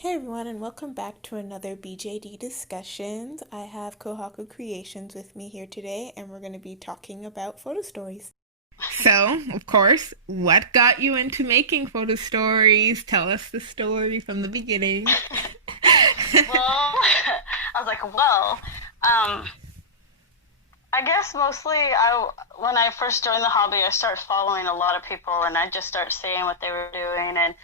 Hey everyone, and welcome back to another BJD Discussions. I have Kohaku Creations with me here today, and we're going to be talking about photo stories. So, of course, what got you into making photo stories? Tell us the story from the beginning. Well, I was like, I guess mostly when I first joined the hobby, I started following a lot of people, and I just started seeing what they were doing, and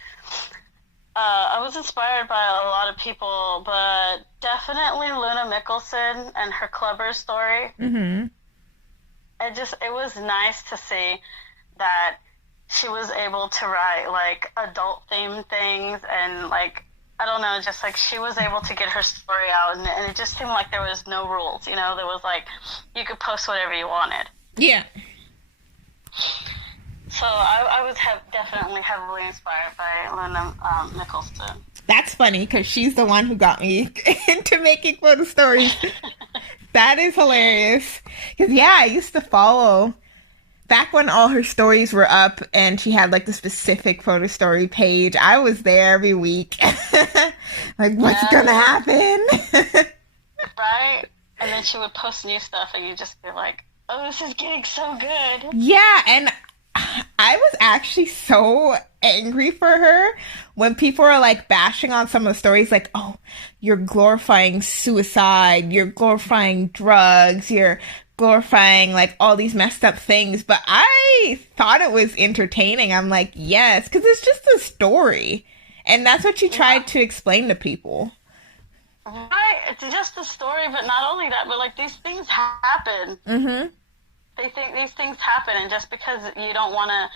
I was inspired by a lot of people, but definitely Luna Mickelson and her Clubber story. Mm-hmm. It was nice to see that she was able to write like adult themed things and like I don't know, just like she was able to get her story out, and it just seemed like there was no rules. There was like you could post whatever you wanted. Yeah. So I was definitely heavily inspired by Luna Mickelson. That's funny because she's the one who got me into making photo stories. That is hilarious. Because, yeah, I used to follow back when all her stories were up and she had like the specific photo story page. I was there every week. Like, what's gonna happen? Right? And then she would post new stuff and you just be like, oh, this is getting so good. Yeah, and I was actually so angry for her when people were like bashing on some of the stories, like, oh, you're glorifying suicide, you're glorifying drugs, you're glorifying like all these messed up things. But I thought it was entertaining. I'm like, yes, because it's just a story. And that's what she tried to explain to people. Right? It's just a story, but not only that, but like these things happen. Mm-hmm. They think these things happen, and just because you don't want to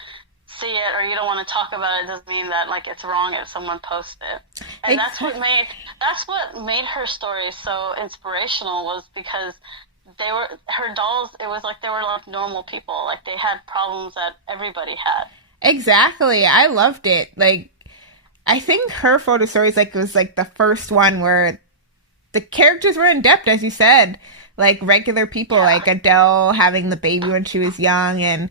see it or you don't want to talk about it doesn't mean that like it's wrong if someone posts it. And Exactly. that's what made her story so inspirational, was because they were her dolls. It was like they were like normal people, like they had problems that everybody had. Exactly. I loved it. Like, I think her photo stories like was like the first one where the characters were in depth, as you said. Like regular people, Yeah. like Adele having the baby when she was young and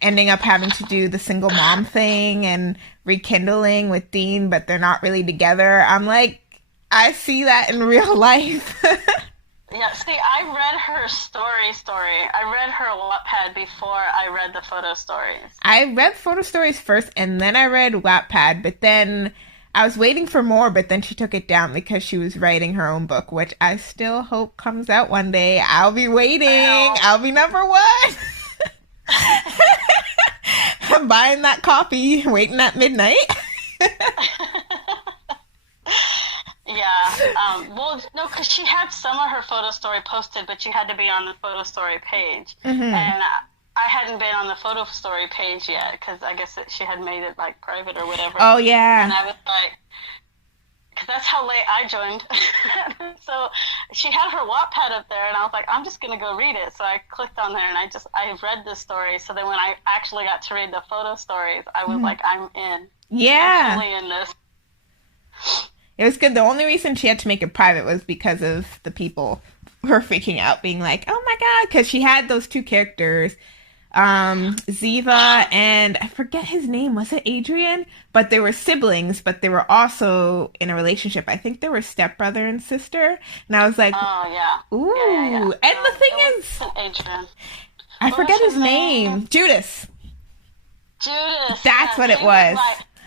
ending up having to do the single mom thing and rekindling with Dean, but they're not really together. I'm like, I see that in real life. Yeah, see, I read her story. I read her Wattpad before I read the photo stories. I read photo stories first and then I read Wattpad, but then I was waiting for more, but then she took it down because she was writing her own book, which I still hope comes out one day. I'll be waiting. I'll be number one. I'm buying that copy, waiting at midnight. Yeah. Well, no, because she had some of her photo story posted, but you had to be on the photo story page. Mm-hmm. And I hadn't been on the photo story page yet because I guess she had made it like private or whatever. Oh, And yeah. I was like, because that's how late I joined. So she had her Wattpad up there, and I was like, I'm just going to go read it. So I clicked on there, and I read the story. So then when I actually got to read the photo stories, I was like, I'm in. Yeah. I'm totally in this. It was good. The only reason she had to make it private was because of the people who were freaking out, being like, oh my God, because she had those two characters, Ziva and I forget his name. Was it Adrian? But they were siblings, but they were also in a relationship. I think they were stepbrother and sister. And I was like, Oh, yeah. ooh. Yeah. And the thing It is, wasn't Adrian. I What forget was his name. Judas. Judas. That's Yes, what it was.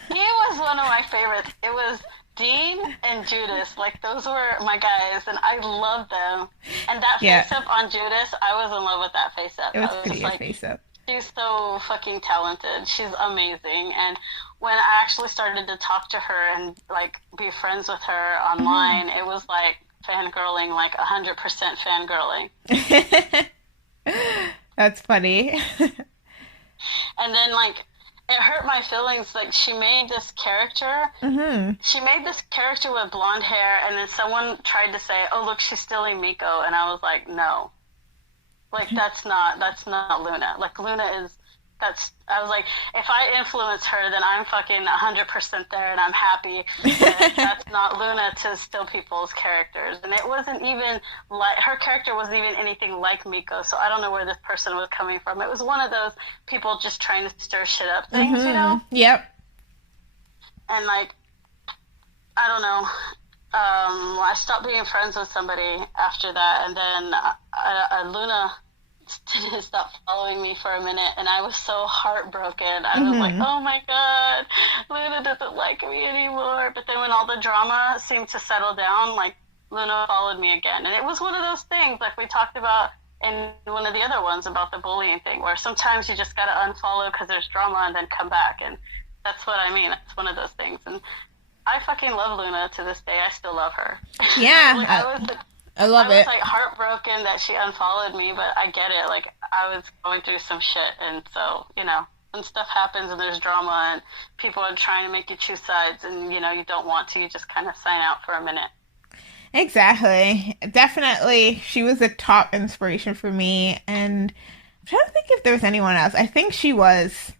he was one of my favorites. It was Dean and Judas. Like, those were my guys, and I loved them. And that Yeah. face-up on Judas, I was in love with that face-up. It was I pretty good like, face up. she's so fucking talented. She's amazing. And when I actually started to talk to her and, like, be friends with her online, it was, like, fangirling, like 100% fangirling. That's funny. And then, like, it hurt my feelings. Like, she made this character. Mm-hmm. She made this character with blonde hair, and then someone tried to say, "Oh, look, she's stealing Miko," and I was like, "No, like that's not Luna. Like Luna is I was like, if I influence her, then I'm fucking 100% there, and I'm happy. But that's not Luna to steal people's characters. And it wasn't even like, her character wasn't even anything like Miko, so I don't know where this person was coming from. It was one of those people just trying to stir shit up things, you know? Yep. And like, I don't know. I stopped being friends with somebody after that, and then Luna didn't stop following me for a minute, and I was so heartbroken. I was like, oh my god, Luna doesn't like me anymore. But then when all the drama seemed to settle down, like, Luna followed me again. And it was one of those things, like we talked about in one of the other ones about the bullying thing, where sometimes you just gotta unfollow because there's drama and then come back. And that's what I mean. It's one of those things. And I fucking love Luna to this day. I still love her. Yeah. Like, I love it. I was like heartbroken that she unfollowed me, but I get it. Like, I was going through some shit, and so, you know, when stuff happens and there's drama and people are trying to make you choose sides and, you know, you don't want to, you just kind of sign out for a minute. Exactly. Definitely, she was a top inspiration for me, and I'm trying to think if there was anyone else. I think she was,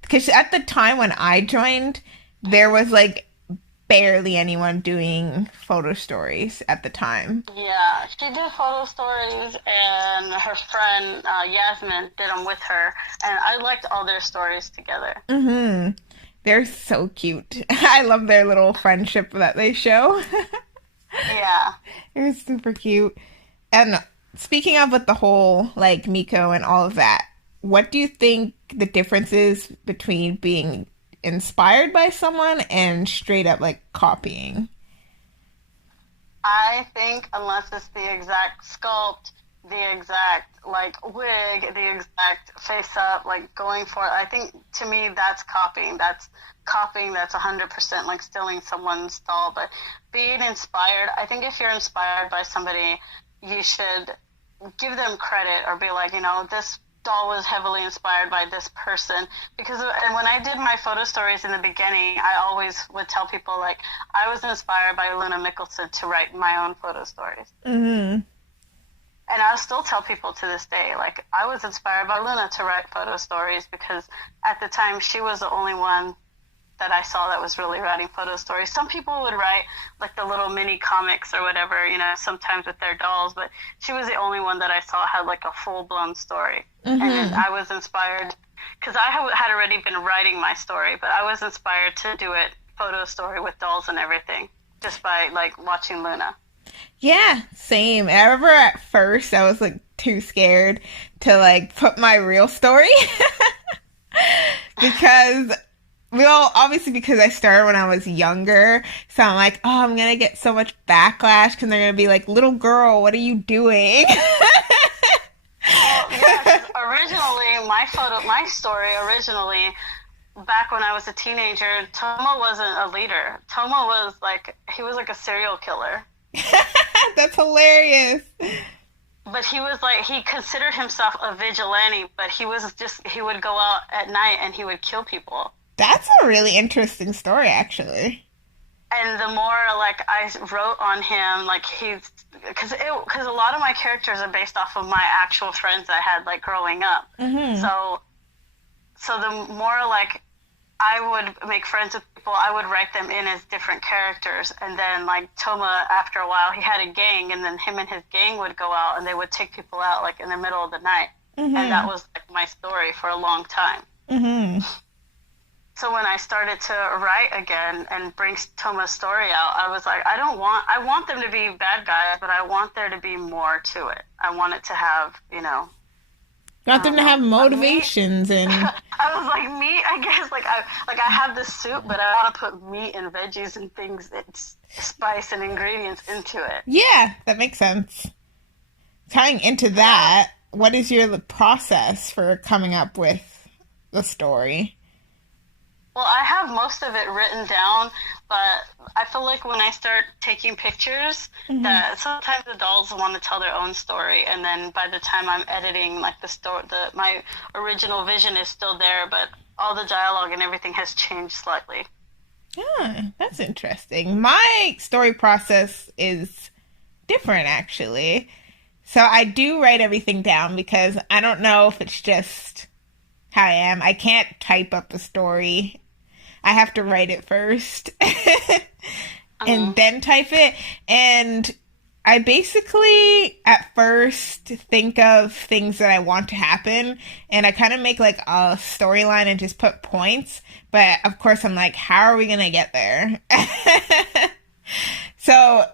because at the time when I joined, there was, like, barely anyone doing photo stories at the time. Yeah, she did photo stories, and her friend Yasmin did them with her, and I liked all their stories together. They're so cute. I love their little friendship that they show. Yeah. It was super cute. And speaking of with the whole, like, Miko and all of that, what do you think the difference is between being inspired by someone and straight up, like, copying? I think unless it's the exact sculpt, the exact, like, wig, the exact face up, like, going for it, I think, to me, that's copying. That's 100% like stealing someone's doll. But being inspired, I think if you're inspired by somebody, you should give them credit or be like, you know, this doll was heavily inspired by this person. Because and when I did my photo stories in the beginning, I always would tell people, like, I was inspired by Luna Mickelson to write my own photo stories. And I'll still tell people to this day, like, I was inspired by Luna to write photo stories because at the time she was the only one that I saw that was really writing photo stories. Some people would write, like, the little mini comics or whatever, you know, sometimes with their dolls, but she was the only one that I saw had, like, a full-blown story. And I was inspired, because I had already been writing my story, but I was inspired to do it photo story with dolls and everything, just by, like, watching Luna. Yeah, same. I remember at first I was, like, too scared to, like, put my real story. Because, well, obviously because I started when I was younger. So I'm like, oh, I'm going to get so much backlash because they're going to be like, little girl, what are you doing? Yeah, originally, my story originally, back when I was a teenager, Tomo wasn't a leader. Tomo was, like, he was like a serial killer. That's hilarious. But he was like, he considered himself a vigilante, but he would go out at night and he would kill people. That's a really interesting story, actually. And the more, like, I wrote on him, like, because a lot of my characters are based off of my actual friends I had, like, growing up. So the more, like, I would make friends with people, I would write them in as different characters. And then, like, Toma, after a while, he had a gang, and then him and his gang would go out, and they would take people out, like, in the middle of the night. And that was, like, my story for a long time. So when I started to write again and bring Toma's story out, I was like, I want them to be bad guys, but I want there to be more to it. I want it to have, you know, Got them to have motivations and. I was like, meat. I guess I have this soup, but I want to put meat and veggies and things, spice and ingredients into it. Yeah, that makes sense. Tying into that, what is your process for coming up with the story? Well, I have most of it written down, but I feel like when I start taking pictures, that sometimes the dolls want to tell their own story, and then by the time I'm editing, like my original vision is still there, but all the dialogue and everything has changed slightly. Yeah, that's interesting. My story process is different, actually. So I do write everything down because I don't know if it's just how I am. I can't type up a story. I have to write it first and then type it. And I basically, at first, think of things that I want to happen. And I kind of make like a storyline and just put points. But of course, I'm like, how are we going to get there?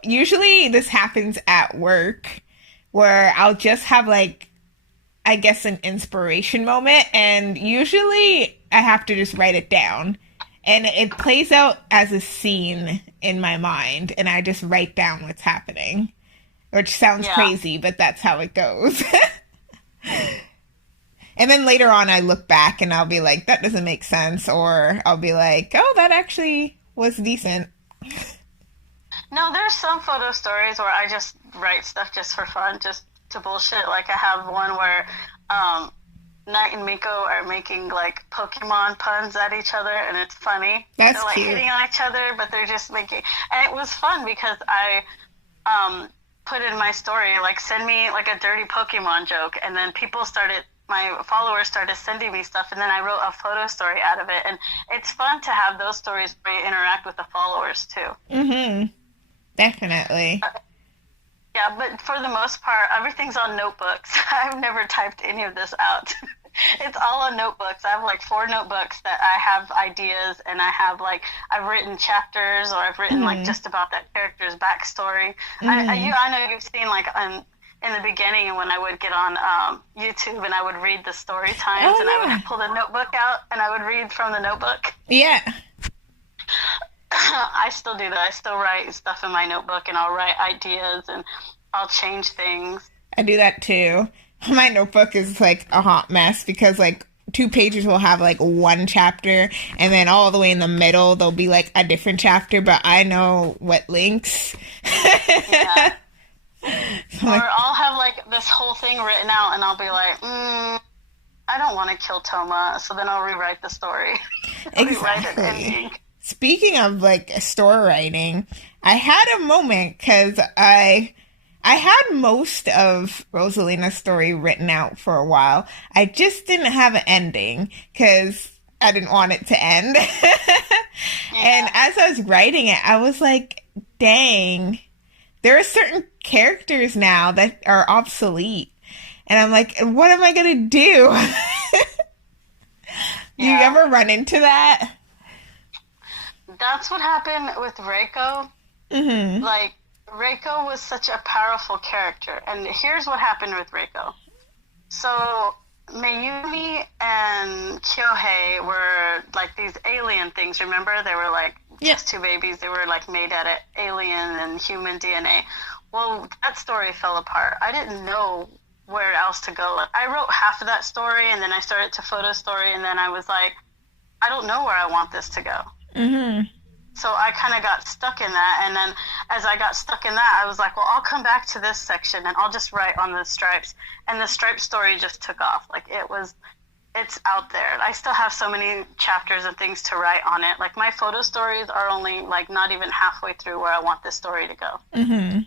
usually this happens at work where I'll just have like, I guess, an inspiration moment, and usually I have to just write it down. And it plays out as a scene in my mind, and I just write down what's happening. Which sounds crazy, but that's how it goes. And then later on, I look back and I'll be like, that doesn't make sense. Or I'll be like, oh, that actually was decent. No, there's some photo stories where I just write stuff just for fun, just to bullshit. Like, I have one where Knight and Miko are making, like, Pokemon puns at each other, and it's funny. That's they're, like, cute. hitting on each other, but they're just making... And it was fun because I put in my story, like, send me, like, a dirty Pokemon joke, and then my followers started sending me stuff, and then I wrote a photo story out of it, and it's fun to have those stories where you interact with the followers, too. Mm-hmm. Definitely. Yeah, but for the most part, everything's on notebooks. I've never typed any of this out. It's all on notebooks. I have like 4 notebooks that I have ideas, and I have like, I've written chapters, or I've written like just about that character's backstory. I know you've seen like in the beginning when I would get on YouTube and I would read the story times, and I would pull the notebook out and I would read from the notebook. Yeah. I still do that. I still write stuff in my notebook, and I'll write ideas and I'll change things. I do that too. My notebook is like a hot mess because like 2 pages will have like 1 chapter, and then all the way in the middle there'll be like a different chapter, but I know what links. Yeah. So or I'll have like this whole thing written out, and I'll be like, I don't want to kill Toma, so then I'll rewrite the story. Rewrite an ending. Speaking of like story writing, I had a moment because I had most of Rosalina's story written out for a while. I just didn't have an ending because I didn't want it to end. And as I was writing it, I was like, dang, there are certain characters now that are obsolete. And I'm like, what am I going to do? Do you ever run into that? That's what happened with Reiko. Mm-hmm. Like, Reiko was such a powerful character. And here's what happened with Reiko. So, Mayumi and Kyohei were like these alien things, remember? They were like just 2 babies. They were like made out of alien and human DNA. Well, that story fell apart. I didn't know where else to go. Like, I wrote half of that story, and then I started to Photostory, and then I was like, I don't know where I want this to go. Mm-hmm. So I kind of got stuck in that, and then as I got stuck in that, I was like, well, I'll come back to this section, and I'll just write on the stripes. And the stripe story just took off. Like, it's out there. I still have so many chapters and things to write on it. Like, my photo stories are only, like, not even halfway through where I want this story to go. Mm-hmm. And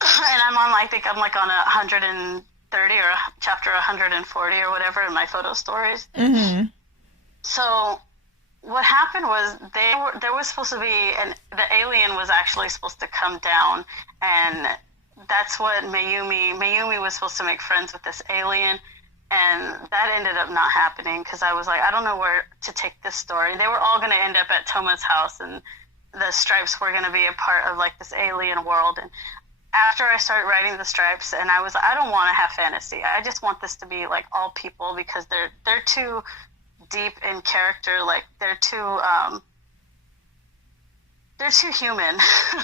I think I'm, like, on 130 or chapter 140 or whatever in my photo stories. Mm-hmm. So what happened was there was supposed to be, and the alien was actually supposed to come down, and that's what Mayumi was supposed to make friends with this alien, and that ended up not happening because I was like, I don't know where to take this story. They were all going to end up at Toma's house, and the stripes were going to be a part of like this alien world. And after I started writing the stripes, and I was like, I don't want to have fantasy. I just want this to be like all people, because they're too deep in character. Like, they're too human.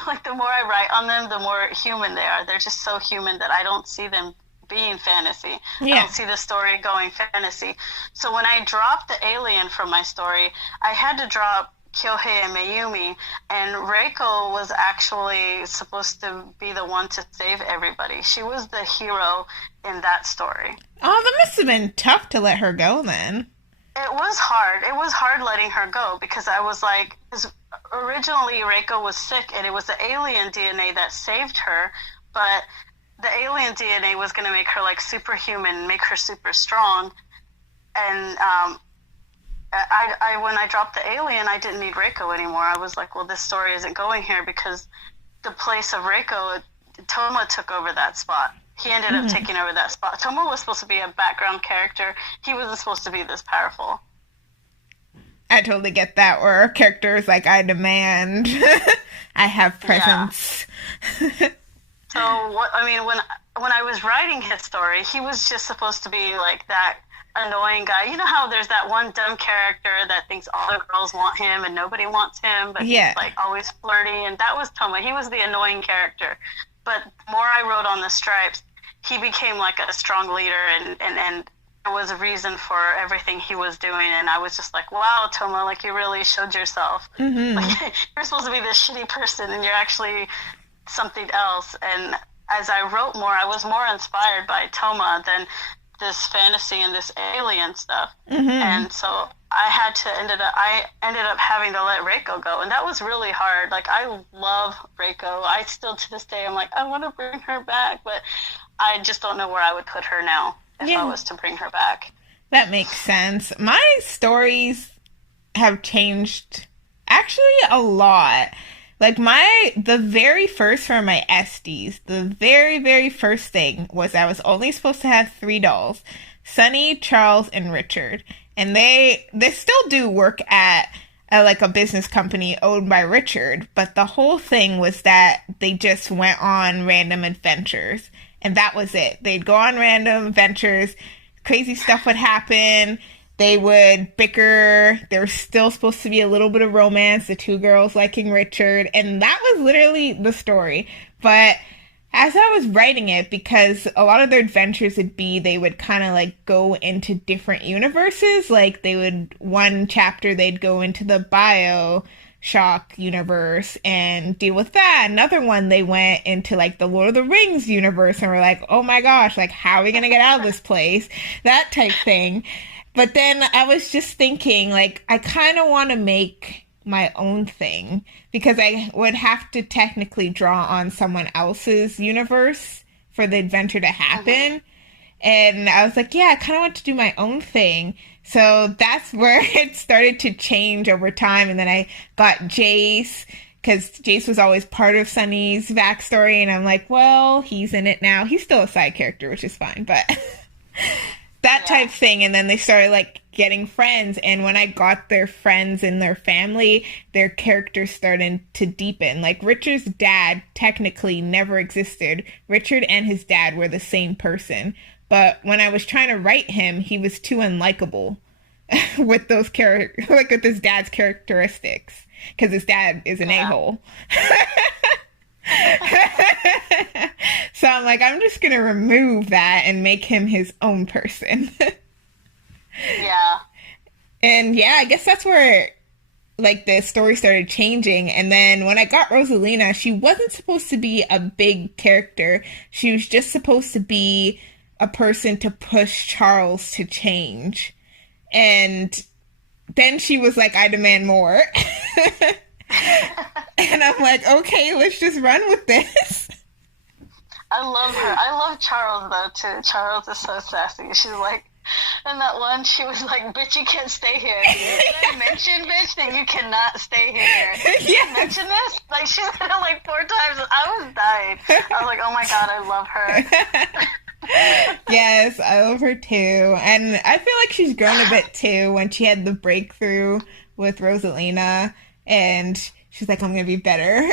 Like, the more I write on them, the more human they are. They're just so human that I don't see them being fantasy. I don't see the story going fantasy. So when I dropped the alien from my story, I had to drop Kyohei and Mayumi, and Reiko was actually supposed to be the one to save everybody. She was the hero in that story. Oh, that must have been tough to let her go then. It was hard. It was hard letting her go, because I was like, originally Reiko was sick, and it was the alien DNA that saved her, but the alien DNA was going to make her like superhuman, make her super strong. And when I dropped the alien, I didn't need Reiko anymore. I was like, well, this story isn't going here, because the place of Reiko, Toma took over that spot. He ended up taking over that spot. Toma was supposed to be a background character. He wasn't supposed to be this powerful. I totally get that. Or characters like, I demand, I have presence. Yeah. So when I was writing his story, he was just supposed to be like that annoying guy. You know how there's that one dumb character that thinks all the girls want him and nobody wants him, but he's like always flirty, and that was Toma. He was the annoying character. But the more I wrote on the stripes, he became like a strong leader, and there was a reason for everything he was doing, and I was just like, wow, Toma, like you really showed yourself. Mm-hmm. Like, you're supposed to be this shitty person, and you're actually something else. And as I wrote more, I was more inspired by Toma than this fantasy and this alien stuff. Mm-hmm. And so I ended up having to let Reiko go, and that was really hard. Like, I love Reiko. I still to this day I'm like, I want to bring her back, but I just don't know where I would put her now if I was to bring her back. That makes sense. My stories have changed actually a lot. Like, the very first for my SDs, the very, very first thing was I was only supposed to have 3 dolls. Sunny, Charles, and Richard. And they still do work at like a business company owned by Richard, but the whole thing was that they just went on random adventures. And that was it. They'd go on random adventures, crazy stuff would happen, they would bicker, there was still supposed to be a little bit of romance, the 2 girls liking Richard, and that was literally the story. But as I was writing it, because a lot of their adventures would be, they would kind of like go into different universes, like one chapter they'd go into the BioShock universe and deal with that. Another one, they went into like the Lord of the Rings universe and were like, oh my gosh, like how are we going to get out of this place? That type thing. But then I was just thinking, like, I kind of want to make my own thing, because I would have to technically draw on someone else's universe for the adventure to happen. And I was like, yeah, I kind of want to do my own thing. So that's where it started to change over time. And then I got Jace, because Jace was always part of Sunny's backstory. And I'm like, well, he's in it now. He's still a side character, which is fine. But that type thing. And then they started like getting friends, and when I got their friends and their family, their characters started to deepen. Like, Richard's dad technically never existed. Richard and his dad were the same person, but when I was trying to write him, he was too unlikable with those like with his dad's characteristics, because his dad is an a-hole. So I'm like, I'm just gonna remove that and make him his own person. Yeah. And yeah, I guess that's where like the story started changing. And then when I got Rosalina, she wasn't supposed to be a big character. She was just supposed to be a person to push Charles to change. And then she was like, I demand more. And I'm like, okay, let's just run with this. I love her. I love Charles, though, too. Charles is so sassy. She's like, and that one, she was like, bitch, you can't stay here. Did I mention, bitch, that you cannot stay here? Did you mention this? Like, she said it like 4 times. I was dying. I was like, oh my god, I love her. Yes, I love her too. And I feel like she's grown a bit too when she had the breakthrough with Rosalina. And she's like, I'm going to be better.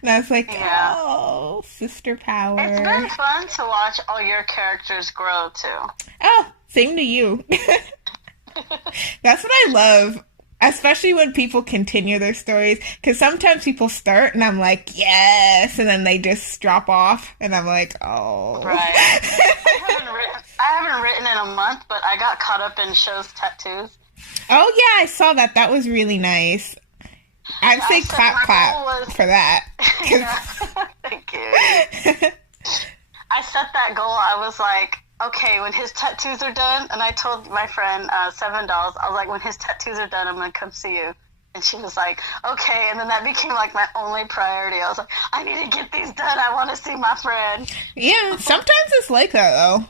And I was like, oh, sister power. It's been fun to watch all your characters grow, too. Oh, same to you. That's what I love, especially when people continue their stories. Because sometimes people start, and I'm like, yes, and then they just drop off, and I'm like, oh. Right. I haven't written in a month, but I got caught up in Show's tattoos. Oh, yeah, I saw that. That was really nice. I'd say clap for that. Yeah, thank you. I set that goal. I was like, okay, when his tattoos are done, and I told my friend, $7, I was like, when his tattoos are done, I'm going to come see you. And she was like, okay. And then that became like my only priority. I was like, I need to get these done. I want to see my friend. Yeah, sometimes it's like that, though.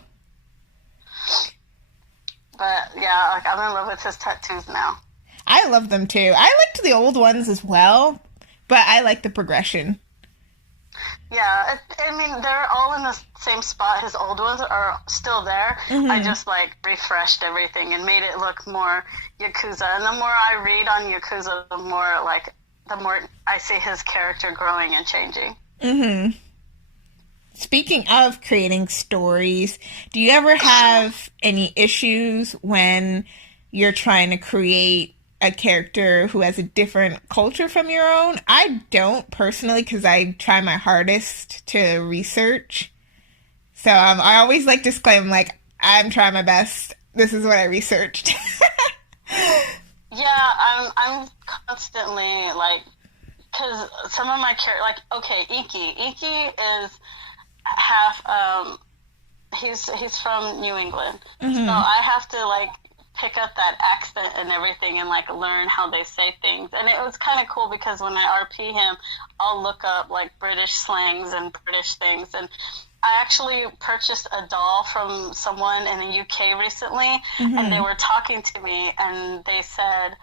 But yeah, like, I'm in love with his tattoos now. I love them too. I liked the old ones as well, but I like the progression. Yeah, I mean, they're all in the same spot. His old ones are still there. I just like refreshed everything and made it look more Yakuza. And the more I read on Yakuza, the more I see his character growing and changing. Mm-hmm. Speaking of creating stories, do you ever have any issues when you're trying to create a character who has a different culture from your own? I don't personally, because I try my hardest to research. So I always like disclaim, like, I'm trying my best. This is what I researched. Yeah, I'm constantly like, because some of my characters, like, okay, Iki is half he's from New England, so I have to like pick up that accent and everything and like learn how they say things. And it was kind of cool because when I RP him, I'll look up like British slangs and British things. And I actually purchased a doll from someone in the UK recently, and they were talking to me and they said,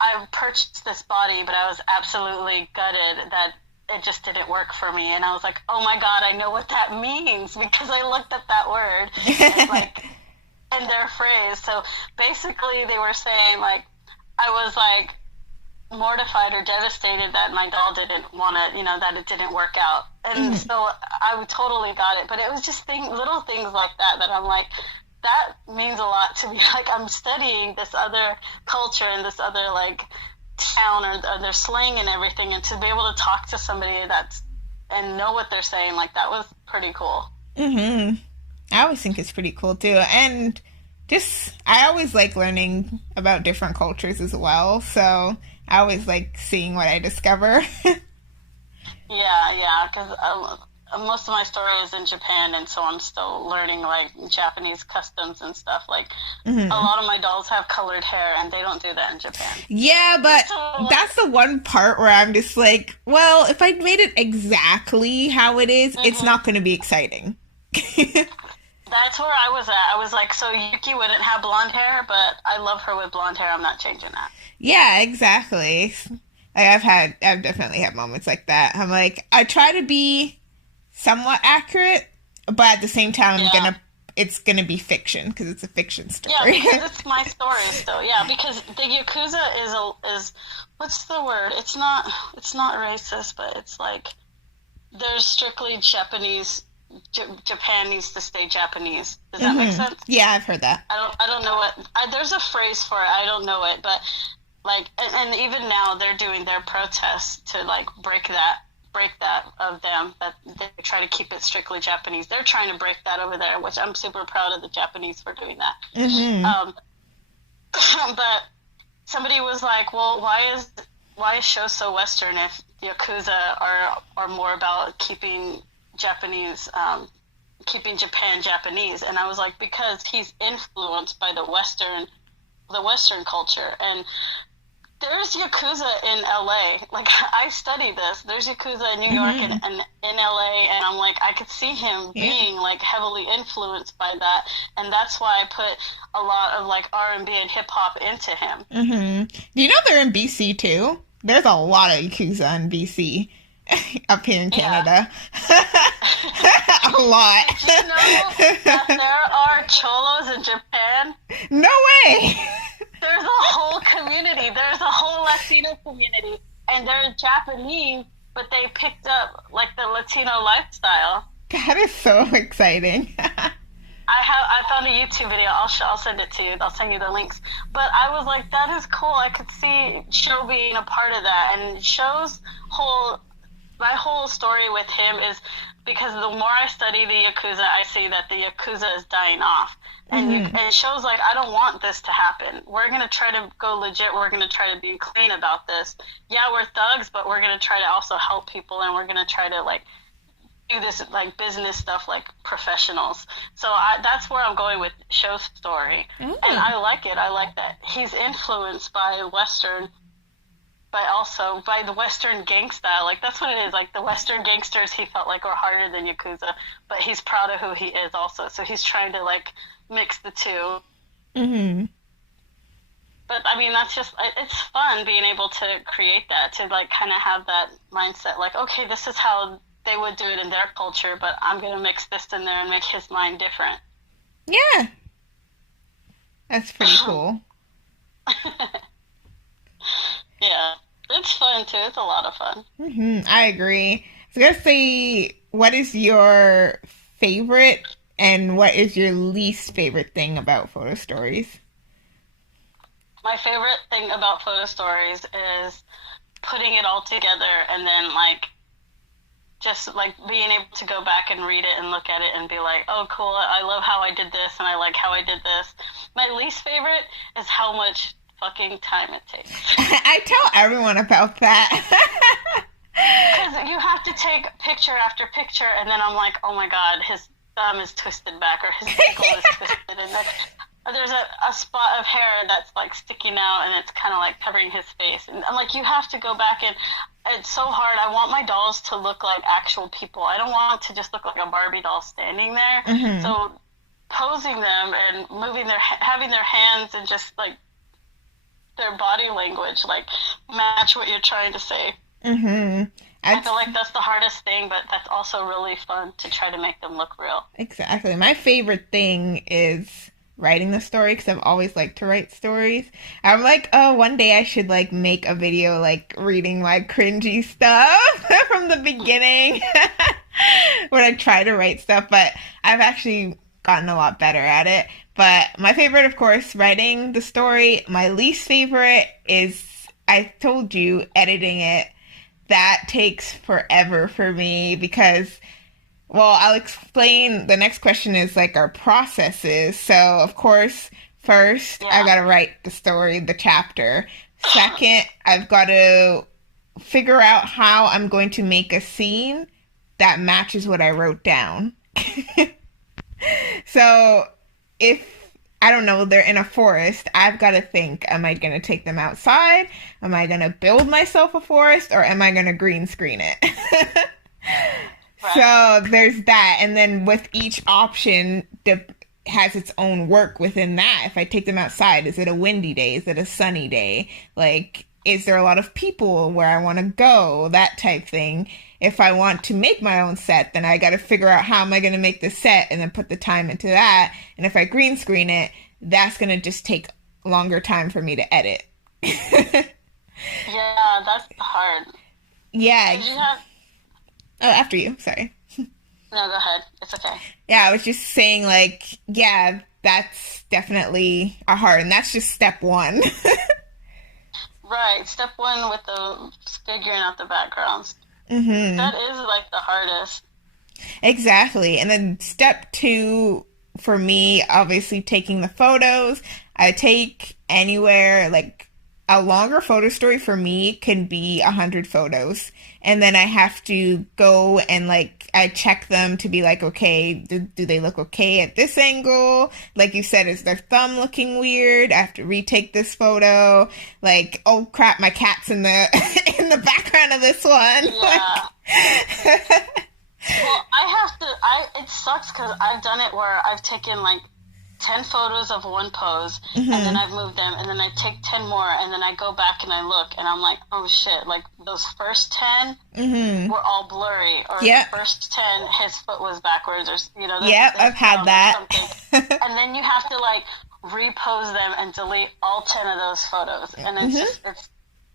I purchased this body, but I was absolutely gutted that it just didn't work for me. And I was like, oh my God, I know what that means because I looked at that word. It's like, in their phrase. So basically they were saying like, I was like mortified or devastated that my doll didn't want to, that it didn't work out. And so I totally got it. But it was just little things like that I'm like, that means a lot to me. Like, I'm studying this other culture and this other like town or their slang and everything, and to be able to talk to somebody and know what they're saying, like, that was pretty cool. I always think it's pretty cool too. And I always like learning about different cultures as well. So I always like seeing what I discover. Yeah, because most of my story is in Japan, and so I'm still learning like Japanese customs and stuff. Like, a lot of my dolls have colored hair, and they don't do that in Japan. Yeah, but that's the one part where I'm just like, well, if I made it exactly how it is, it's not going to be exciting. That's where I was at. I was like, so Yuki wouldn't have blonde hair, but I love her with blonde hair. I'm not changing that. Yeah, exactly. Like, I've definitely had moments like that. I'm like, I try to be somewhat accurate, but at the same time, it's gonna be fiction because it's a fiction story. Yeah, because it's my story still. Yeah, because the Yakuza is what's the word? It's not racist, but it's like there's strictly Japanese. Japan needs to stay Japanese. Does that make sense? Yeah, I've heard that. I don't know what. There's a phrase for it. I don't know it, but like, and even now they're doing their protests to like break that of them, that they try to keep it strictly Japanese. They're trying to break that over there, which I'm super proud of the Japanese for doing that. But somebody was like, well, why is show so Western if Yakuza are more about keeping Japanese, keeping Japan Japanese? And I was like, because he's influenced by the Western culture. And there's Yakuza in LA. Like, I study this. There's Yakuza in New York and in LA, and I'm like, I could see him being like heavily influenced by that, and that's why I put a lot of like R&B and hip hop into him. Do you know they're in BC too? There's a lot of Yakuza in BC. Up here in Canada. A lot. Did you know that there are cholos in Japan? No way! There's a whole community. There's a whole Latino community. And they're Japanese, but they picked up like the Latino lifestyle. That is so exciting. I found a YouTube video. I'll send it to you. I'll send you the links. But I was like, that is cool. I could see Sho being a part of that. And Sho's my whole story with him is because the more I study the Yakuza, I see that the Yakuza is dying off. And Sho's like, I don't want this to happen. We're going to try to go legit. We're going to try to be clean about this. Yeah, we're thugs, but we're going to try to also help people, and we're going to try to, like, do this, like, business stuff like professionals. So that's where I'm going with Sho's story. And I like it. I like that he's influenced by Western, by the Western gang style. Like, that's what it is. Like, the Western gangsters, he felt like, were harder than Yakuza, but he's proud of who he is also. So he's trying to, like, mix the two. But, I mean, that's just, it's fun being able to create that, to, like, kind of have that mindset. Like, okay, this is how they would do it in their culture, but I'm going to mix this in there and make his mind different. Yeah. That's pretty cool. Yeah. It's fun, too. It's a lot of fun. I agree. I was going to say, what is your favorite and what is your least favorite thing about photo stories? My favorite thing about Photostories is putting it all together and then, like, just, like, being able to go back and read it and look at it and be like, oh, cool, I love how I did this and I like how I did this. My least favorite is how much fucking time it takes. I tell everyone about that. Because you have to take picture after picture, and then I'm like, oh my god, his thumb is twisted back, or his ankle is twisted, and there's a spot of hair that's like sticking out, and it's kind of like covering his face. And I'm like, you have to go back, and it's so hard. I want my dolls to look like actual people. I don't want it to just look like a Barbie doll standing there. So posing them and moving having their hands and just like their body language like match what you're trying to say. I feel like that's the hardest thing, but that's also really fun to try to make them look real. Exactly. My favorite thing is writing the story because I've always liked to write stories. I'm like, oh, one day I should like make a video like reading my cringy stuff from the beginning when I try to write stuff, but I've actually gotten a lot better at it. But my favorite, of course, writing the story. My least favorite is, I told you, editing it. That takes forever for me because, well, I'll explain. The next question is like our processes. So, of course, first, I've got to write the story, the chapter. Second, I've got to figure out how I'm going to make a scene that matches what I wrote down. So, if I don't know, they're in a forest, I've got to think, am I going to take them outside? Am I going to build myself a forest? Or am I going to green screen it? So there's that. And then with each option has its own work within that. If I take them outside, is it a windy day? Is it a sunny day? Like, is there a lot of people where I want to go? That type thing. If I want to make my own set, then I got to figure out how am I going to make the set and then put the time into that. And if I green screen it, that's going to just take longer time for me to edit. Yeah, that's hard. Yeah. Did you have... Oh, after you. Sorry. No, go ahead. It's okay. Yeah, I was just saying, like, yeah, that's definitely hard. And that's just step one. Right. Step one with the figuring out the backgrounds. That is like the hardest. Exactly. And then step two for me, obviously taking the photos. I take anywhere, like a longer photo story for me can be 100 photos. And then I have to go and like, I check them to be like, okay, do they look okay at this angle? Like you said, is their thumb looking weird? I have to retake this photo. Like, oh crap, my cat's in the in the background of this one. Yeah. Well, it sucks because I've done it where I've taken like 10 photos of one pose and then I've moved them and then I take 10 more and then I go back and I look and I'm like, oh shit, like those first 10 were all blurry, or the first 10 his foot was backwards, or you know, I've had that. And then you have to like repose them and delete all 10 of those photos, and it's just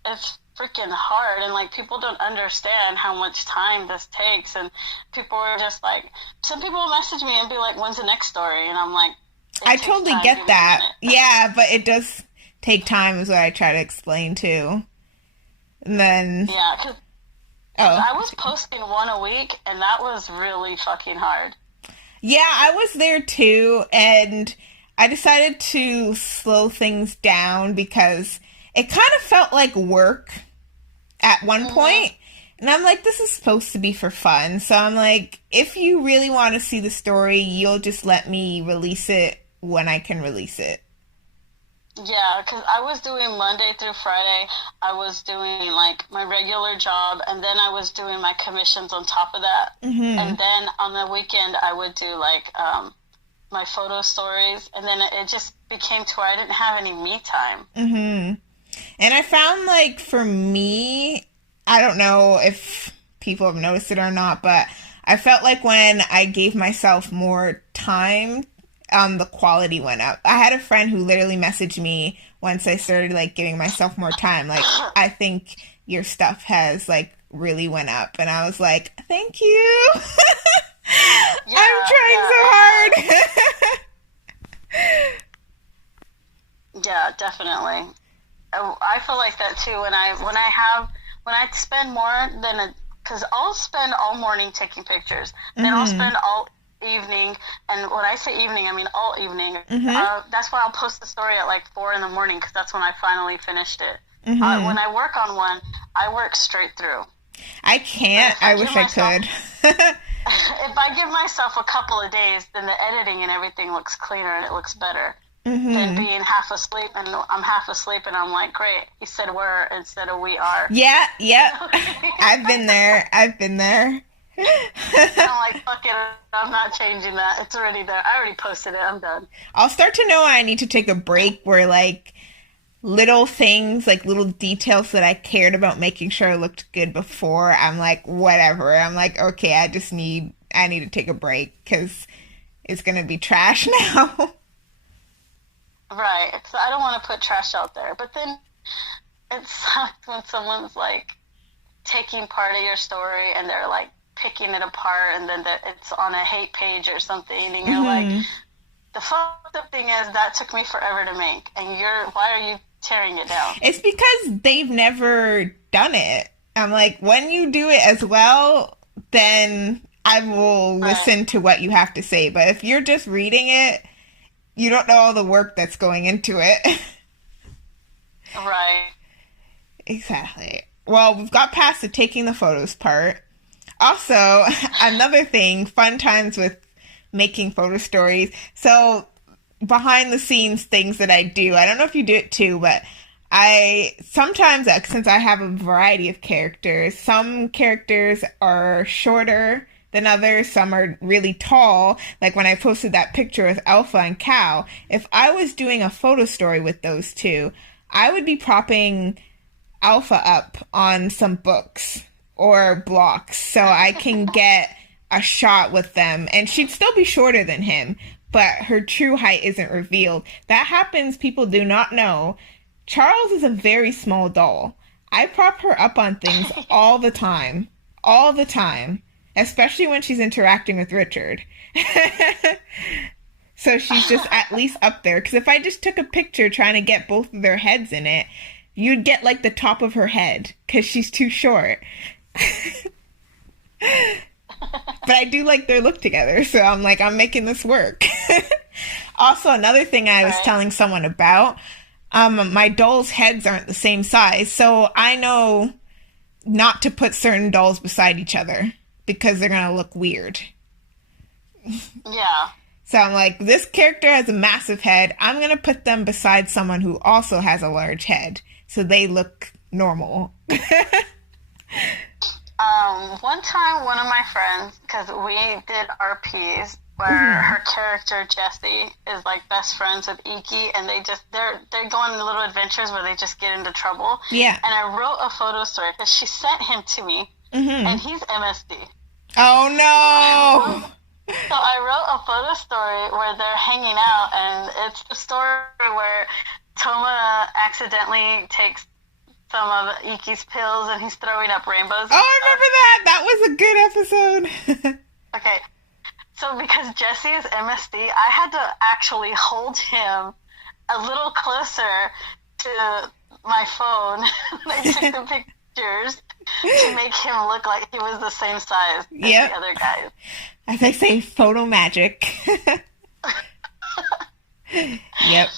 it's freaking hard, and like people don't understand how much time this takes, and people are just like, some people will message me and be like, when's the next story? And I'm like, I totally get that. Yeah, but it does take time is what I try to explain too. And then... Yeah, because I was posting one a week, and that was really fucking hard. Yeah, I was there too, and I decided to slow things down because it kind of felt like work at one point. And I'm like, this is supposed to be for fun. So I'm like, if you really want to see the story, you'll just let me release it when I can release it. Yeah, because I was doing Monday through Friday. I was doing like my regular job, and then I was doing my commissions on top of that. And then on the weekend, I would do like my photo stories. And then it just became to where I didn't have any me time. And I found like for me, I don't know if people have noticed it or not, but I felt like when I gave myself more time, the quality went up. I had a friend who literally messaged me once I started like giving myself more time, like, I think your stuff has like really went up, and I was like, thank you. Yeah, I'm trying so hard. Yeah, definitely. I feel like that too when I spend more than because I'll spend all morning taking pictures, then I'll spend all evening, and when I say evening, I mean all evening. That's why I'll post the story at like 4 in the morning because that's when I finally finished it. When I work on one, I work straight through. I can't. I wish I could. If I give myself a couple of days, then the editing and everything looks cleaner and it looks better than being half asleep. And I'm half asleep and I'm like, great, you said we're instead of we are. Yeah, yep. I've been there. And I'm like, fuck it, I'm not changing that. It's already there. I already posted it. I'm done. I'll start to know I need to take a break where like little things, like little details that I cared about making sure I looked good before, I'm like, whatever. I'm like, okay, I need to take a break because it's going to be trash now. Right. So I don't want to put trash out there. But then it sucks when someone's like taking part of your story and they're like picking it apart and then it's on a hate page or something and you're like, the fucked up thing is that took me forever to make and why are you tearing it down? It's because they've never done it. I'm like, when you do it as well, then I will listen to what you have to say. But if you're just reading it, you don't know all the work that's going into it. Right. Exactly. Well, we've got past the taking the photos part. Also, another thing, fun times with making photo stories. So behind the scenes things that I do. I don't know if you do it too, but I sometimes, since I have a variety of characters, some characters are shorter than others, some are really tall. Like when I posted that picture with Alpha and Cow, if I was doing a photo story with those two, I would be propping Alpha up on some books or blocks so I can get a shot with them, and she'd still be shorter than him, but her true height isn't revealed. That happens, people do not know. Charles is a very small doll. I prop her up on things all the time, especially when she's interacting with Richard. So she's just at least up there, because if I just took a picture trying to get both of their heads in it, you'd get like the top of her head, because she's too short. But I do like their look together, so I'm like, I'm making this work. Also, another thing I was telling someone about, my dolls' heads aren't the same size, so I know not to put certain dolls beside each other, because they're going to look weird. Yeah. So I'm like, this character has a massive head, I'm going to put them beside someone who also has a large head, so they look normal. One time, one of my friends, because we did RPs, where her character Jessie is like best friends with Iki, and they go on little adventures where they just get into trouble. Yeah. And I wrote a photo story because she sent him to me, and he's MSD. Oh no! So I wrote a photo story where they're hanging out, and it's the story where Toma accidentally takes some of Iki's pills and he's throwing up rainbows. Oh, I remember that. That was a good episode. Okay. So because Jesse is MSD, I had to actually hold him a little closer to my phone. I took the pictures to make him look like he was the same size as the other guys. As I say, photo magic. Yep.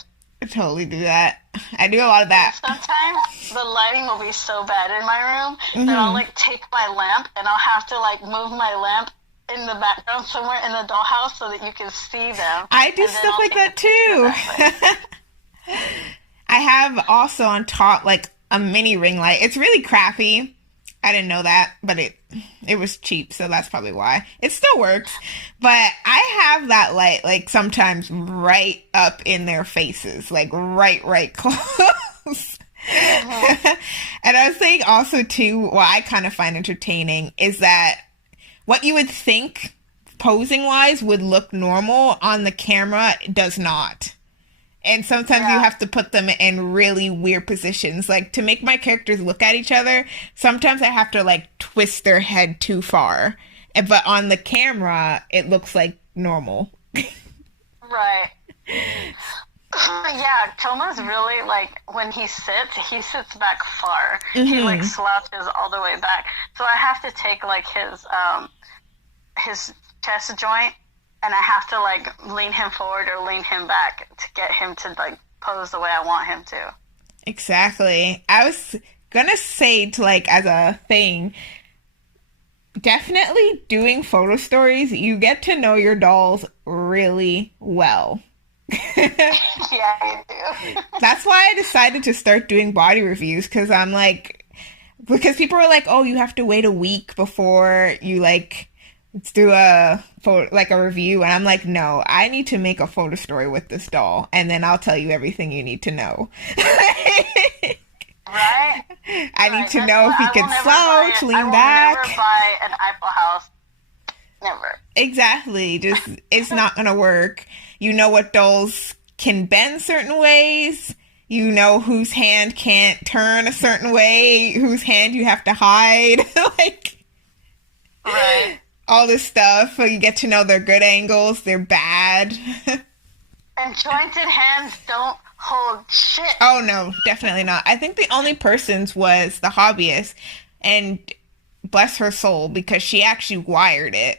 I totally do that. I do a lot of that. Sometimes the lighting will be so bad in my room that I'll like take my lamp and I'll have to like move my lamp in the background somewhere in the dollhouse so that you can see them. I do stuff like that too. I have also on top like a mini ring light. It's really crappy. I didn't know that, but it was cheap, so that's probably why. It still works, but I have that light like sometimes right up in their faces, like right close. And I was saying also too, what I kind of find entertaining is that what you would think posing wise would look normal on the camera does not. And sometimes you have to put them in really weird positions. Like, to make my characters look at each other, sometimes I have to, like, twist their head too far. But on the camera, it looks like normal. Right. Yeah, Toma's really, like, when he sits back far. He, like, slouches all the way back. So I have to take, like, his chest joint, and I have to, like, lean him forward or lean him back to get him to, like, pose the way I want him to. Exactly. I was gonna say, to, like, as a thing, definitely doing photo stories, you get to know your dolls really well. Yeah, you do. That's why I decided to start doing body reviews, because I'm like, because people are like, oh, you have to wait a week before you, like, do a photo, like a review, and I'm like, no, I need to make a photo story with this doll, and then I'll tell you everything you need to know. Right? I need to know if he can slouch, lean back. I will never buy an Eiffel House. Never. Exactly. Just, it's not gonna work. You know what dolls can bend certain ways. You know whose hand can't turn a certain way, whose hand you have to hide. Like, right. All this stuff. So you get to know their good angles, their bad. And jointed hands don't hold shit. Oh, no, definitely not. I think the only person's was the hobbyist. And bless her soul, because she actually wired it.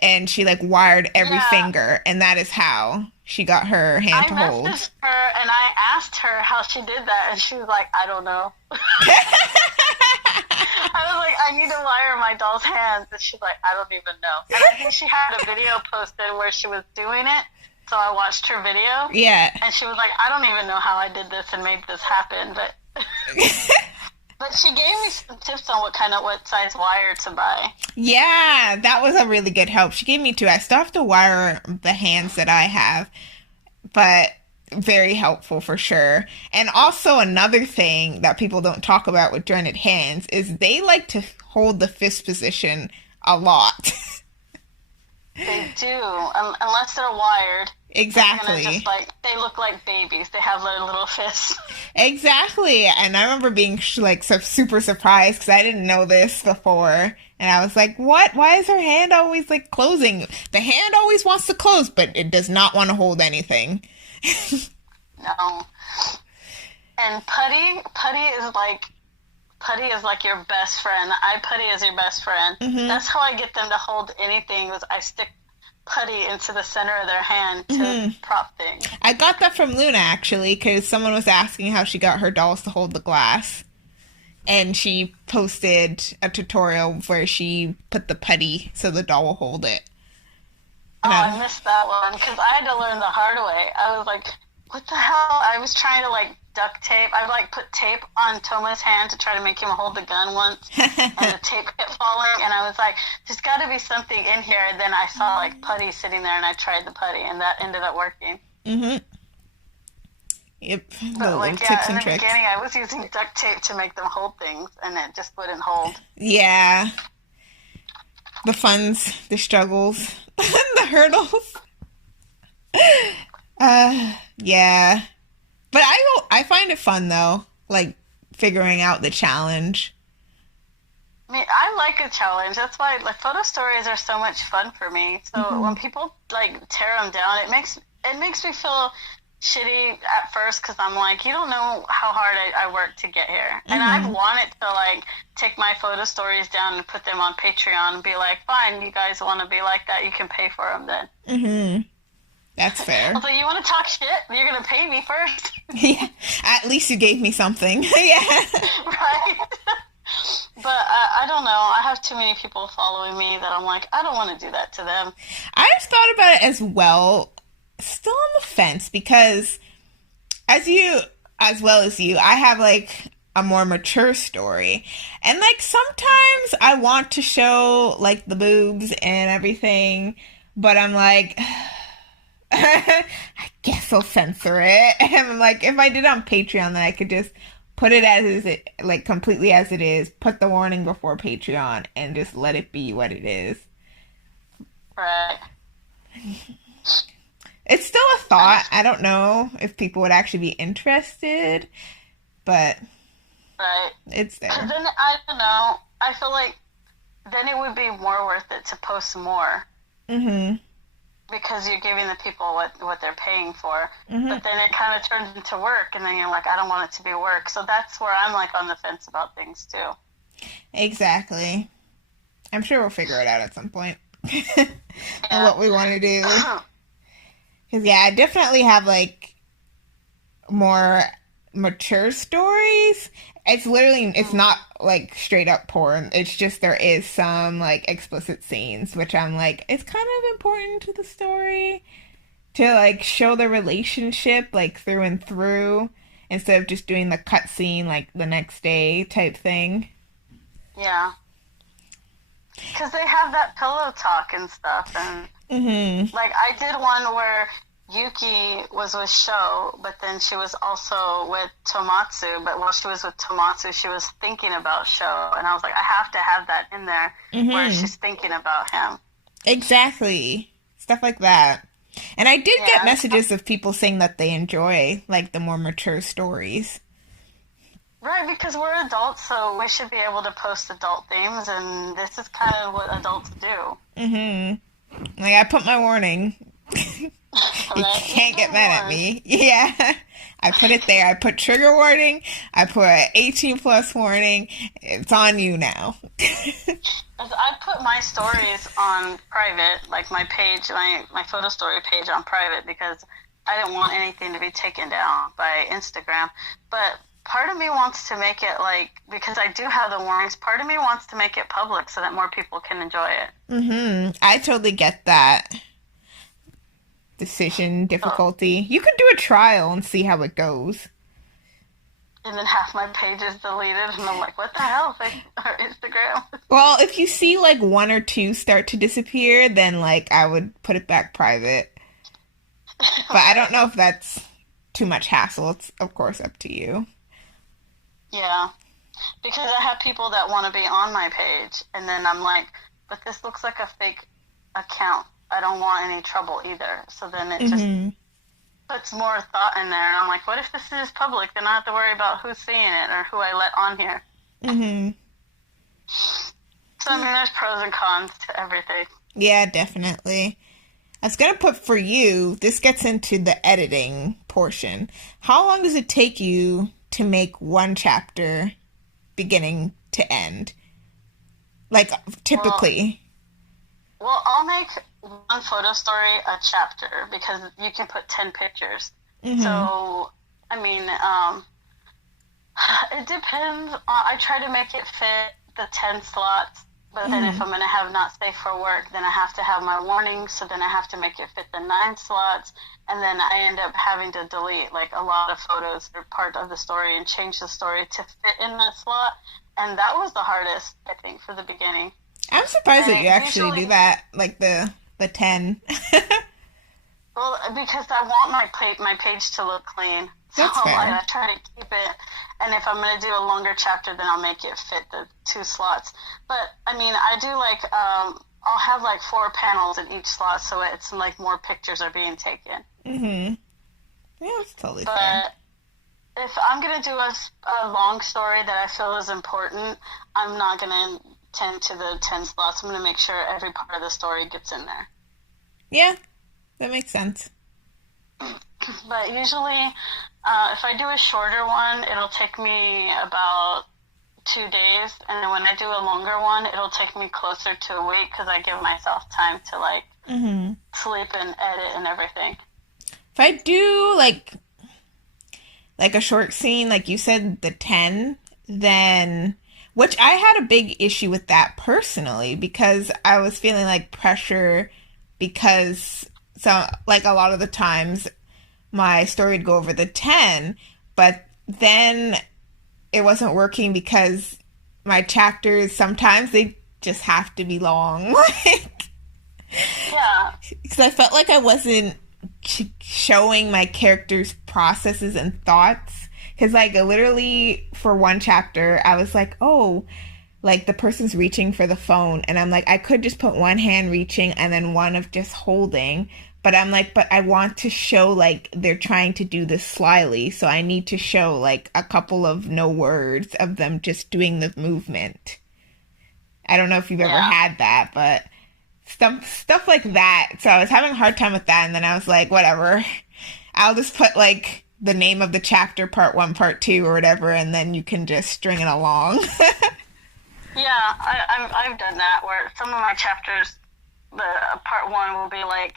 And she, like, wired every finger. And that is how she got her hand to hold. I messaged her and I asked her how she did that. And she was like, I don't know. I was like, I need to wire my doll's hands. And she's like, I don't even know. And I think she had a video posted where she was doing it. So I watched her video. Yeah. And she was like, I don't even know how I did this and made this happen. But but she gave me some tips on what size wire to buy. Yeah, that was a really good help. She gave me two. I still have to wire the hands that I have. But very helpful for sure. And also another thing that people don't talk about with jointed hands is they like to hold the fist position a lot. They do, unless they're wired. Exactly. Just, like, they look like babies. They have their little fists. Exactly. And I remember being like super surprised because I didn't know this before. And I was like, what? Why is her hand always like closing? The hand always wants to close, but it does not want to hold anything. No. And Putty is like your best friend. Putty is your best friend. Mm-hmm. That's how I get them to hold anything. Was I stick Putty into the center of their hand to prop things. I got that from Luna actually, because someone was asking how she got her dolls to hold the glass, and she posted a tutorial where she put the putty so the doll will hold it. Oh, I missed that one because I had to learn the hard way. I was like, what the hell? I was trying to like duct tape. I like put tape on Toma's hand to try to make him hold the gun once, and the tape kept falling. And I was like, "There's got to be something in here." And then I saw like putty sitting there, and I tried the putty, and that ended up working. Mm-hmm. Yep. But like, yeah, in the beginning, I was using duct tape to make them hold things, and it just wouldn't hold. Yeah. The funs, the struggles, the hurdles. Yeah. But I find it fun though, like figuring out the challenge. I mean, I like a challenge. That's why like photo stories are so much fun for me. So when people like tear them down, it makes me feel shitty at first because I'm like, you don't know how hard I worked to get here. And I've wanted to like take my photo stories down and put them on Patreon and be like, fine, you guys want to be like that, you can pay for them then. Mm-hmm. That's fair. I was like, you want to talk shit? You're going to pay me first. Yeah. At least you gave me something. Yeah. Right. But I don't know. I have too many people following me that I'm like, I don't want to do that to them. I've thought about it as well. Still on the fence because as well as you, I have like a more mature story. And like sometimes I want to show like the boobs and everything, but I'm like, I guess I'll censor it. And I'm like, if I did it on Patreon, then I could just put it as is, it like completely as it is. Put the warning before Patreon, and just let it be what it is. Right. It's still a thought. I don't know if people would actually be interested, but right. It's there. Then I don't know. I feel like then it would be more worth it to post more. Mm-hmm. Because you're giving the people what they're paying for. Mm-hmm. But then it kind of turns into work, and then you're like, I don't want it to be work. So that's where I'm like on the fence about things too. Exactly. I'm sure we'll figure it out at some point. And what we want to do. Because, yeah, I definitely have, like, more mature stories. It's not, like, straight up porn. It's just there is some, like, explicit scenes, which I'm like, it's kind of important to the story to, like, show the relationship, like, through and through, instead of just doing the cutscene, like, the next day type thing. Yeah. Because they have that pillow talk and stuff, and like I did one where Yuki was with Sho, but then she was also with Tomatsu. But while she was with Tomatsu, she was thinking about Sho, and I was like, I have to have that in there where she's thinking about him. Exactly, stuff like that. And I did get messages of people saying that they enjoy like the more mature stories. Right, because we're adults, so we should be able to post adult themes, and this is kind of what adults do. Like, I put my warning. You can't get mad at me. Yeah. I put it there. I put trigger warning. I put 18 plus warning. It's on you now. I put my stories on private, like my page, my photo story page on private, because I didn't want anything to be taken down by Instagram. But part of me wants to make it like, because I do have the warnings, part of me wants to make it public so that more people can enjoy it. I totally get that decision difficulty. You could do a trial and see how it goes. And then half my page is deleted, and I'm like, what the hell? Instagram? Well, if you see like one or two start to disappear, then like I would put it back private. But I don't know if that's too much hassle. It's of course up to you. Yeah, because I have people that want to be on my page, and then I'm like, but this looks like a fake account. I don't want any trouble either. So then it just puts more thought in there, and I'm like, what if this is public? Then I have to worry about who's seeing it or who I let on here. So, I mean, there's pros and cons to everything. Yeah, definitely. I was going to put for you, this gets into the editing portion. How long does it take you to make one chapter beginning to end? Like, typically. Well, I'll make one photo story a chapter because you can put 10 pictures. So, I mean, it depends. I try to make it fit the 10 slots. But then if I'm going to have not safe for work, then I have to have my warning. So then I have to make it fit the 9 slots. And then I end up having to delete like a lot of photos or part of the story and change the story to fit in that slot. And that was the hardest, I think, for the beginning. I'm surprised that you actually do that, like the 10. Well, because I want my page to look clean. So That's fair. I try to keep it. And if I'm going to do a longer chapter, then I'll make it fit the 2 slots. But, I mean, I do like, I'll have like 4 panels in each slot, so it's like more pictures are being taken. Yeah, that's totally fair. But if I'm going to do a long story that I feel is important, I'm not going to tend to the 10 slots. I'm going to make sure every part of the story gets in there. Yeah, that makes sense. But usually, if I do a shorter one, it'll take me about 2 days. And then when I do a longer one, it'll take me closer to a week because I give myself time to, like, sleep and edit and everything. If I do, like a short scene, like you said, the 10, then... Which I had a big issue with that personally because I was feeling like pressure because, so, like, a lot of the times my story would go over the 10, but then it wasn't working because my chapters, sometimes they just have to be long. Yeah. Because I felt like I wasn't showing my characters' processes and thoughts. Because, like, literally for one chapter, I was like, oh, like, the person's reaching for the phone. And I'm like, I could just put one hand reaching and then one of just holding. But I'm like, but I want to show, like, they're trying to do this slyly. So I need to show, like, a couple of no words of them just doing the movement. I don't know if you've ever had that, but stuff like that. So I was having a hard time with that. And then I was like, whatever. I'll just put, like, the name of the chapter, part 1, part 2, or whatever, and then you can just string it along. Yeah, I've done that, where some of my chapters, the part 1 will be like